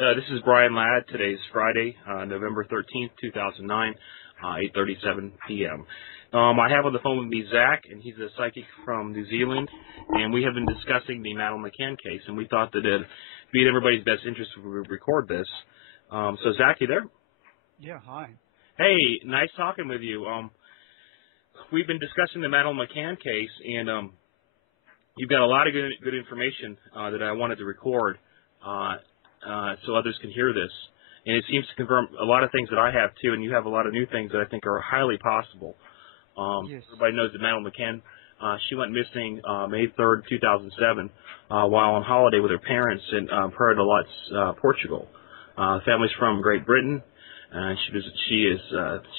This is Brian Ladd. Today's Friday, November 13th, 2009, 8:37 p.m. I have on the phone with me Zach, and he's a psychic from New Zealand, and we have been discussing the Madeleine McCann case, and we thought that it'd be in everybody's best interest if we record this. So, Zach, you there? Yeah, hi. Hey, nice talking with you. We've been discussing the Madeleine McCann case, and you've got a lot of good information that I wanted to record so others can hear this. And it seems to confirm a lot of things that I have, too, and you have a lot of new things that I think are highly possible. Yes. Everybody knows that Madeleine McCann, she went missing May 3rd, 2007, while on holiday with her parents in Praia de Lotz, Portugal. The family's from Great Britain.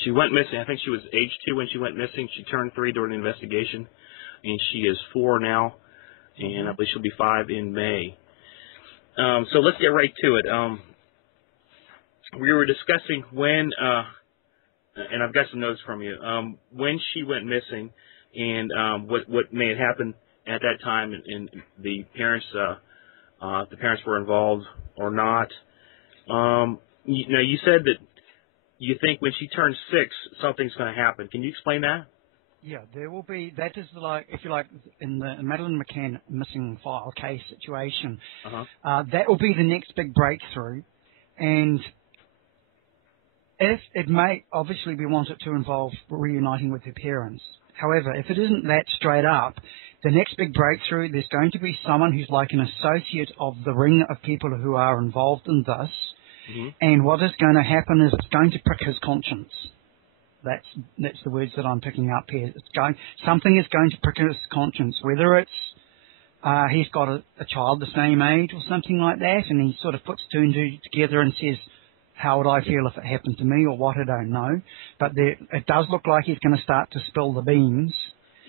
She went missing. I think she was age 2 when she went missing. She turned 3 during the investigation, and she is 4 now, and I believe she'll be 5 in May. So let's get right to it. We were discussing when, and I've got some notes from you, when she went missing, and what may have happened at that time, and the parents, if the parents were involved or not. You said that you think when she turns 6, something's going to happen. Can you explain that? Yeah, there will be, that is like, if you like, in the Madeleine McCann missing file case situation, that will be the next big breakthrough. And if it may, obviously we want it to involve reuniting with her parents. However, if it isn't that straight up, the next big breakthrough, there's going to be someone who's like an associate of the ring of people who are involved in this. And what is going to happen is it's going to prick his conscience. That's the words that I'm picking up here. Something is going to prick his conscience, whether it's he's got a child the same age or something like that, and he sort of puts 2 and 2 together and says, how would I feel if it happened to me, or what, I don't know. But it does look like he's going to start to spill the beans.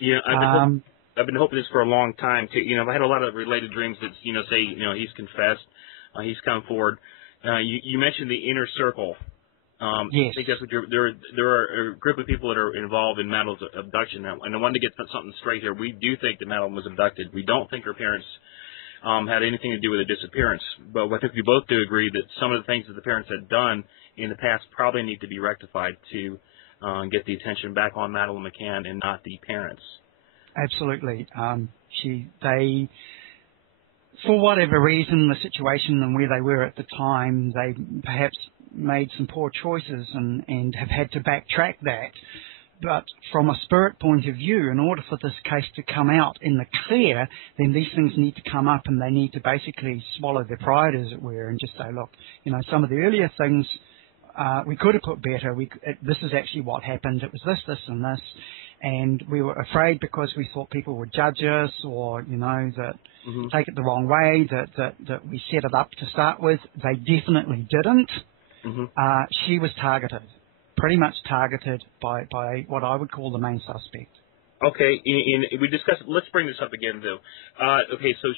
Yeah, I've been hoping this for a long time. I've had a lot of related dreams that say he's confessed, he's come forward. You mentioned the inner circle. Yes. I think that's what there are a group of people that are involved in Madeleine's abduction. And I wanted to get something straight here. We do think that Madeleine was abducted. We don't think her parents had anything to do with the disappearance. But I think we both do agree that some of the things that the parents had done in the past probably need to be rectified to get the attention back on Madeleine McCann and not the parents. Absolutely. They, for whatever reason, the situation and where they were at the time, they perhaps made some poor choices and have had to backtrack that. But from a spirit point of view, in order for this case to come out in the clear, then these things need to come up, and they need to basically swallow their pride, as it were, and just say, look, some of the earlier things we could have put better. This is actually what happened. It was this, this, and this. And we were afraid because we thought people would judge us, or, that take it the wrong way, that we set it up to start with. They definitely didn't. She was targeted, pretty much targeted by what I would call the main suspect. Okay, and we discussed. Let's bring this up again, though. Okay, so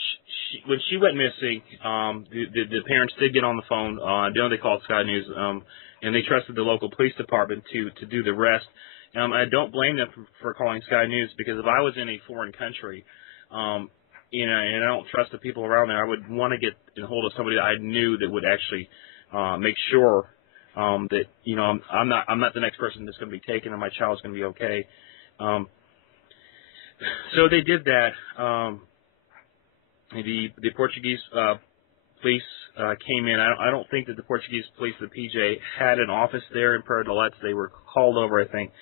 when she went missing, the parents did get on the phone. They called Sky News, and they trusted the local police department to do the rest. I don't blame them for calling Sky News, because if I was in a foreign country, and I don't trust the people around there, I would want to get in hold of somebody that I knew that would actually make sure that I'm not the next person that's going to be taken, and my child's going to be okay. So they did that. The Portuguese police came in. I don't think that the Portuguese police, the PJ, had an office there in Praia de Lotz. They were called over, I think.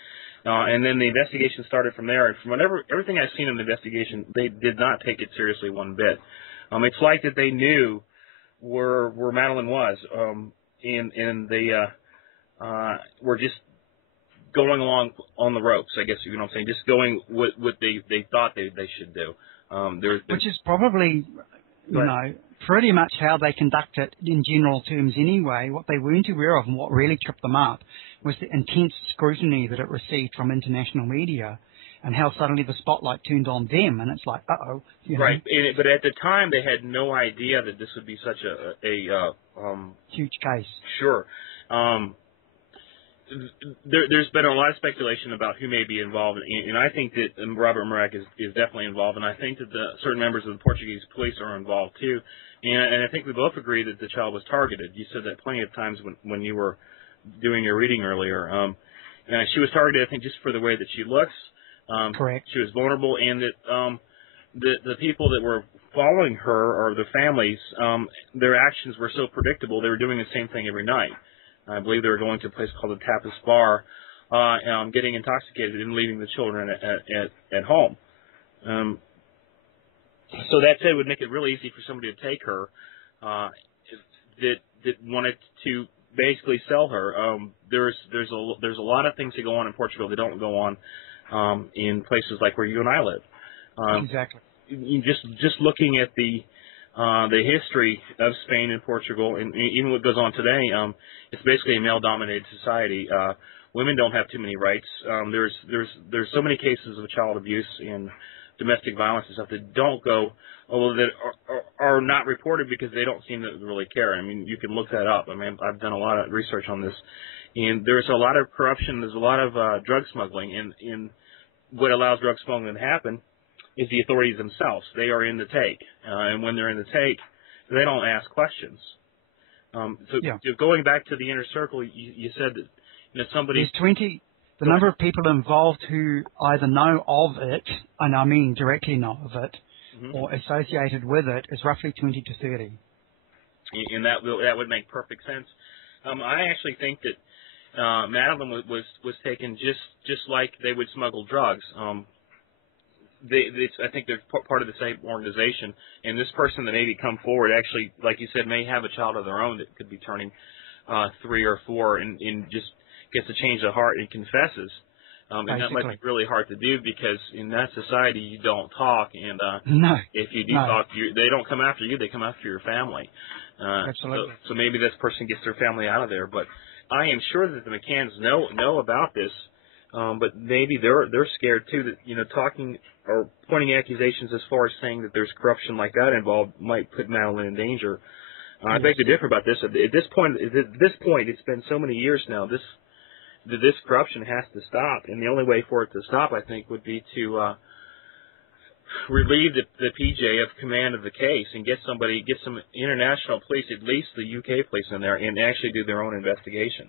And then the investigation started from there. And from everything I've seen in the investigation, they did not take it seriously one bit. It's like that they knew where Madeleine was, and they were just going along on the ropes, I guess, you know what I'm saying, just going what they thought they should do. Which is probably, pretty much how they conduct it in general terms anyway. What they weren't aware of and what really tripped them up was the intense scrutiny that it received from international media, and how suddenly the spotlight turned on them, and it's like, uh-oh. Right, but at the time they had no idea that this would be such a huge case. Sure. There's been a lot of speculation about who may be involved, and I think that Robert Marek is definitely involved, and I think that certain members of the Portuguese police are involved too, And I think we both agree that the child was targeted. You said that plenty of times when you were doing your reading earlier. She was targeted, I think, just for the way that she looks. Correct. She was vulnerable, and that the people that were following her, or the families, their actions were so predictable. They were doing the same thing every night. I believe they were going to a place called the Tapas Bar, getting intoxicated and leaving the children at home. So that said, it would make it really easy for somebody to take her that wanted to basically sell her. There's a lot of things that go on in Portugal that don't go on in places like where you and I live. Exactly. Just looking at the history of Spain and Portugal, and even what goes on today, it's basically a male-dominated society. Women don't have too many rights. There's so many cases of child abuse and domestic violence and stuff that don't go, although that are not reported because they don't seem to really care. I mean, you can look that up. I mean, I've done a lot of research on this, and there's a lot of corruption. There's a lot of drug smuggling, and what allows drug smuggling to happen is the authorities themselves. They are in the take, and when they're in the take, they don't ask questions. Going back to the inner circle, you said that somebody. There's 20. The number of people involved who either know of it, and I mean directly know of it, or associated with it, is roughly 20 to 30. And that would make perfect sense. I actually think that Madeleine was taken just like they would smuggle drugs. I think they're part of the same organization, and this person that maybe come forward actually, like you said, may have a child of their own that could be turning 3 or 4, and just gets a change of heart and confesses. And that might be really hard to do because in that society you don't talk, and if you do talk, they don't come after you; they come after your family. Absolutely. So maybe this person gets their family out of there. But I am sure that the McCanns know about this, but maybe they're scared too that talking or pointing accusations as far as saying that there's corruption like that involved might put Madeleine in danger. I beg to differ about this. At this point, it's been so many years now. This corruption has to stop, and the only way for it to stop, I think, would be to relieve the PJ of command of the case and get some international police, at least the UK police in there, and actually do their own investigation.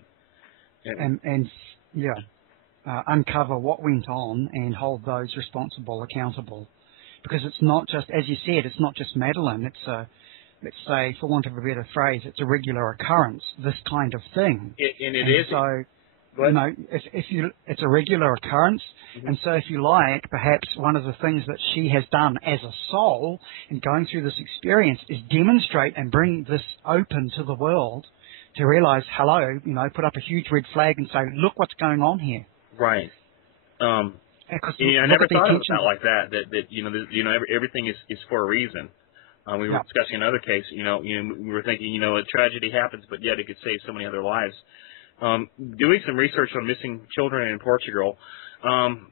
Uncover what went on and hold those responsible accountable, because it's not just, as you said, it's not just Madeleine. It's a, let's say, for want of a better phrase, it's a regular occurrence. This kind of thing, and it is. So. It's a regular occurrence, and so if you like, perhaps one of the things that she has done as a soul in going through this experience is demonstrate and bring this open to the world to realize, put up a huge red flag and say, look what's going on here. Right. I never thought of it like that. That everything is for a reason. We were discussing another case. We were thinking, a tragedy happens, but yet it could save so many other lives. Doing some research on missing children in Portugal,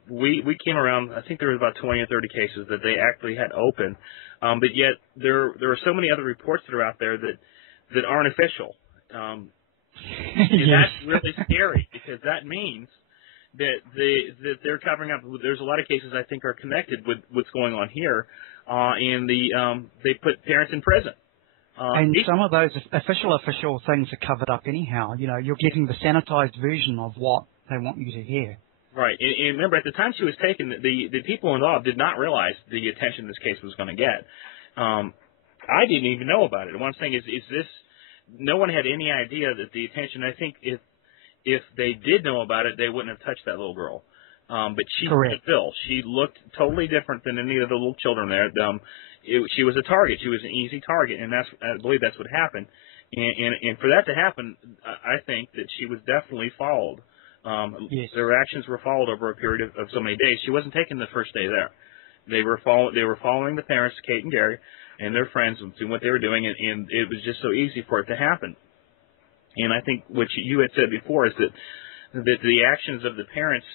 we came around, I think there was about 20 or 30 cases that they actually had open, but yet there are so many other reports that are out there that aren't official. And that's really scary, because that means that they're covering up. There's a lot of cases I think are connected with what's going on here, and they put parents in prison. And some of those official things are covered up anyhow. You're getting the sanitized version of what they want you to hear. Right. And remember, at the time she was taken, the people involved did not realize the attention this case was going to get. I didn't even know about it. And one thing is this, no one had any idea that the attention, I think if they did know about it, they wouldn't have touched that little girl. But she fit the bill. She looked totally different than any of the little children there. She was a target. She was an easy target, and I believe that's what happened. And for that to happen, I think that she was definitely followed. Their actions were followed over a period of so many days. She wasn't taken the first day there. They were following the parents, Kate and Gary, and their friends, doing what they were doing, and it was just so easy for it to happen. And I think what you had said before is that the actions of the parents